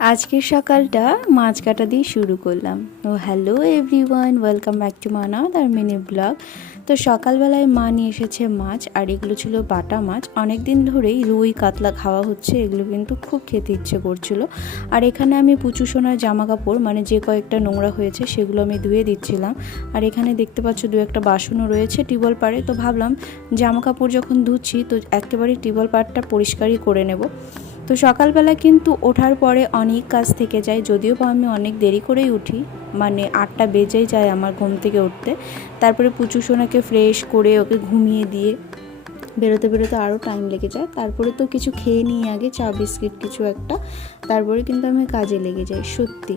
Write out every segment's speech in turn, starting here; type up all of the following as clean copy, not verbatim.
আজকের সকালটা মাছ কাটা দিয়ে শুরু করলাম। ও hello everyone, welcome back to মানাদার মিনি ব্লগ। তো সকালবেলায় মা নিয়ে এসেছে মাছ, আর এগুলো ছিল বাটা মাছ। অনেক দিন ধরেই রুই কাতলা খাওয়া হচ্ছে, এগুলো কিন্তু খুব খেতে ইচ্ছে করছিল। আর এখানে আমি পুচু সোনার জামা কাপড় মানে যে কয়েকটা নোংরা হয়েছে সেগুলো আমি ধুয়ে দিচ্ছিলাম। আর এখানে দেখতে পাচ্ছ দু একটা বাসনও রয়েছে টিউবওয়েল পাড়ে। তো ভাবলাম জামা কাপড় যখন ধুচ্ছি তো একেবারে টিউবওয়েল পাড়টা পরিষ্কারই করে নেব। তো সকালবেলা কিন্তু ওঠার পরে অনেক কাজ থেকে যায়, যদিও বা আমি অনেক দেরি করেই উঠি, মানে 8টা বেজেই যায় আমার ঘুম থেকে উঠতে। তারপরে পুচু সোনাকে ফ্রেশ করে ওকে ঘুমিয়ে দিয়ে বেরোতে বেরোতে আরও টাইম লেগে যায়। তারপরে তো কিছু খেয়ে নিই আগে, চা বিস্কিট কিছু একটা, তারপরে কিন্তু আমি কাজে লেগে যাই। সত্যি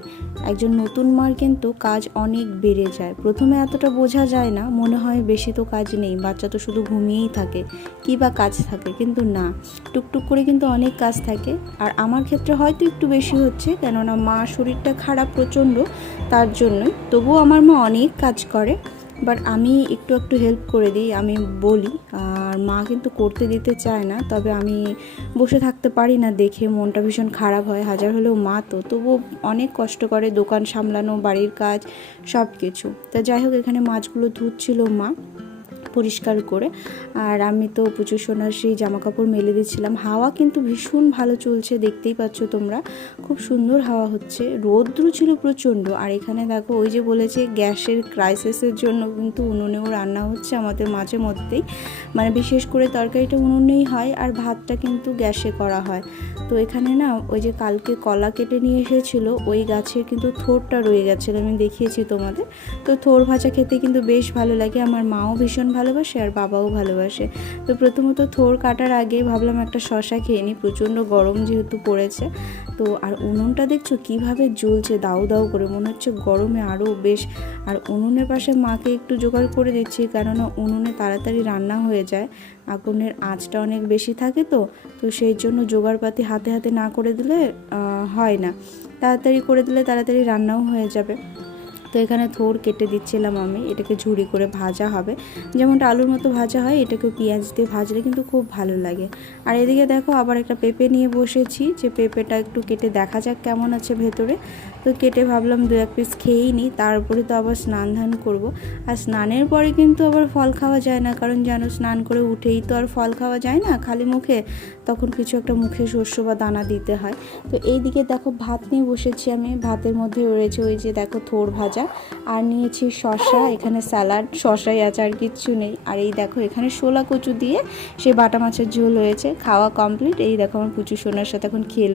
একজন নতুন মার কিন্তু কাজ অনেক বেড়ে যায়। প্রথমে এতটা বোঝা যায় না, মনে হয় বেশি তো কাজ নেই, বাচ্চা তো শুধু ঘুমিয়েই থাকে, কী বা কাজ থাকে, কিন্তু না, টুকটুক করে কিন্তু অনেক কাজ থাকে। আর আমার ক্ষেত্রে হয়তো একটু বেশি হচ্ছে, কেননা মা শরীরটা খারাপ প্রচণ্ড, তার জন্যই। তবুও আমার মা অনেক কাজ করে, বাট আমি একটু একটু হেল্প করে দিই, আমি বলি। আর মা কিন্তু করতে দিতে চায় না, তবে আমি বসে থাকতে পারি না, দেখে মনটা ভীষণ খারাপ হয়। হাজার হলেও মা তো, তবুও অনেক কষ্ট করে, দোকান সামলানো, বাড়ির কাজ সব কিছু। তা যাই হোক, এখানে মাছগুলো ধুচ্ছিল মা পরিষ্কার করে, আর আমি তো পুচু সোনার সেই জামাকাপড় মেলে দিচ্ছিলাম। হাওয়া কিন্তু ভীষণ ভালো চলছে, দেখতেই পাচ্ছ তোমরা, খুব সুন্দর হাওয়া হচ্ছে। রৌদ্র ছিল প্রচণ্ড। আর এখানে দেখো, ওই যে বলেছে গ্যাসের ক্রাইসিসের জন্য কিন্তু উনুনেও রান্না হচ্ছে আমাদের মাঝে মধ্যেই, মানে বিশেষ করে তরকারিটা উনুনেই হয় আর ভাতটা কিন্তু গ্যাসে করা হয়। তো এখানে না, ওই যে কালকে কলা কেটে নিয়ে এসেছিল, ওই গাছের কিন্তু থোরটা রয়ে গেছিলো, আমি দেখিয়েছি তোমাদের। তো থোর ভাজা খেতে কিন্তু বেশ ভালো লাগে, আমার মাও ভীষণ ভালোবাসে আর বাবাও ভালোবাসে। তো প্রথমত থোর কাটার আগে ভাবলাম একটা শশা খেয়ে নিই, প্রচণ্ড গরম যেহেতু পড়েছে। তো আর উনুনটা দেখছো কীভাবে জ্বলছে দাউ দাউ করে, মনে হচ্ছে গরমে আরও বেশ। আর উনুনের পাশে মাকে একটু জোগাড় করে দিচ্ছি, কেননা উনুনে তাড়াতাড়ি রান্না হয়ে যায়, আগুনের আঁচটা অনেক বেশি থাকে। তো সেই জন্য জোগাড়পাতি হাতে হাতে না করে দিলে হয় না, তাড়াতাড়ি করে দিলে তাড়াতাড়ি রান্নাও হয়ে যাবে। তো এখানে থোর কেটে দিচ্ছিলাম আমি, এটাকে ঝুরি করে ভাজা হবে, যেমনটা আলুর মতো ভাজা হয়, এটাকেও পেঁয়াজ দিয়ে ভাজলে কিন্তু খুব ভালো লাগে। আর এদিকে দেখো আবার একটা পেঁপে নিয়ে বসেছি, যে পেঁপেটা একটু কেটে দেখা যাক কেমন আছে ভেতরে। তো কেটে ভাবলাম 2-1 পিস খেয়েই নিই, তারপরে তো আবার স্নান ধান করব। আর স্নানের পরে কিন্তু আবার ফল খাওয়া যায় না, কারণ জানো স্নান করে উঠেই তো আর ফল খাওয়া যায় না খালি মুখে, তখন কিছু একটা মুখে শস্য বা দানা দিতে হয়। তো এই দিকে দেখো ভাত নিয়ে বসেছি আমি, ভাতের মধ্যে রয়েছে ওই যে দেখো থোর ভাজা, আর নিয়েছি শসা, এখানে স্যালাড, শসাই আছে আর কিচ্ছু নেই। আর এই দেখো এখানে শোলা কচু দিয়ে সে বাটা মাছের ঝোল হয়েছে, খাওয়া কমপ্লিট। এই দেখো আমার পুচু সোনার সাথে এখন খেল